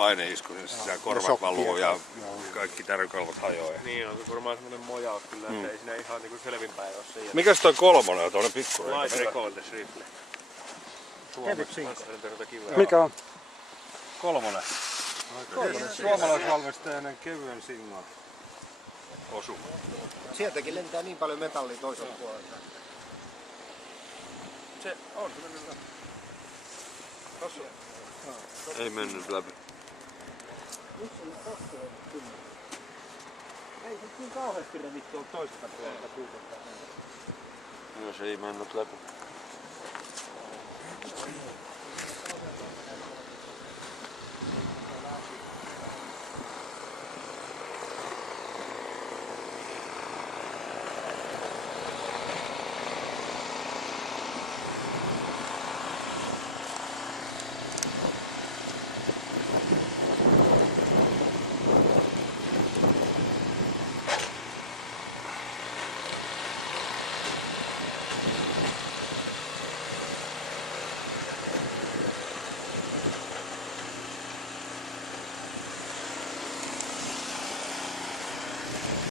paineisku sinne sisään, korvat valuu ja kaikki tärkykalvot hajoaa. Niin on, se varmaan semmonen mojaus kyllä, että ei siinä ihan niinku selvinpäin ole se. Mikäs toi kolmonen on, tuollainen pikkuinen? Light recoilless rifle. Mikä on? Kolmonen. Suomalaisvalmisteinen kevyen singon. Osu. Sieltäkin lentää niin paljon metallia toiselta puolelta. Se on se mennyt läpi. Ei mennyt läpi. Ei se niin kauheasti revitty ole toiselta puolelta kuitenkaan. Jos ei mennyt läpi.